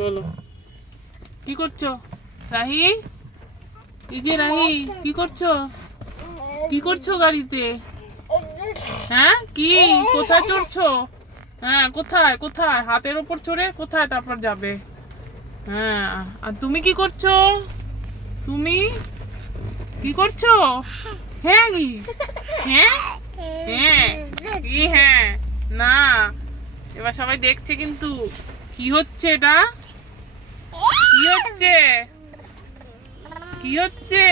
বলো কি করছো রাহি? এই যে রাহি, কি করছো? কি করছো গাড়িতে? হ্যাঁ, কি কোথায় চড়ছো? হ্যাঁ, কোথায় কোথায়? হাতের ওপর চড়ে কোথায় তারপর যাবে? হ্যাঁ, আর তুমি কি করছো? তুমি কি করছো? হ্যাঁ কি? হ্যাঁ হ্যাঁ কি? হ্যাঁ না, এবার সবাই দেখছে কিন্তু। কি হচ্ছে এটা? কি হচ্ছে? কি হচ্ছে?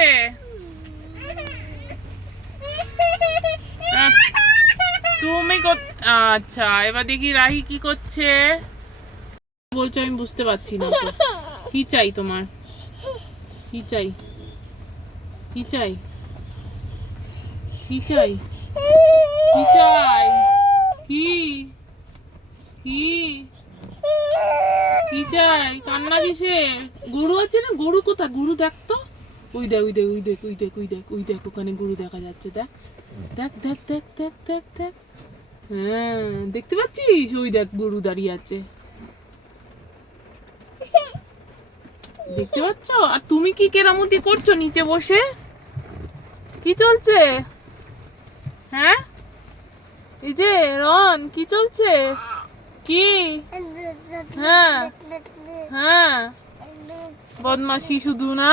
আহ, তুমি আচ্ছা, এবার দেখি রাহি কি করছে। বলছো আমি বুঝতে পারছি না তো। কি চাই তোমার? কি চাই? কি চাই? কি চাই? কি চাই? কি? কি? কি চাই? কান্না কিসে? গরু আছে না? গরু কোথায়? গরু দেখ তো। ওই দেখ, ওই দেখ, ওই দেখ, ওই দেখ, ওই দেখ, ওই দেখ, ওখানে গরু দেখা যাচ্ছে। দেখ দেখ দেখ দেখ দেখ দেখ দেখ। হ্যাঁ, দেখতে পাচ্ছিস? ওই দেখ গরু দাঁড়িয়ে আছে, দেখতে পাচ্ছ? আর তুমি কি কেরামতি করছো নিচে বসে? কি চলছে? হ্যাঁ, এই যে রন, কি চলছে? কি? হ্যাঁ হ্যাঁ, বদমাশি শুধু না।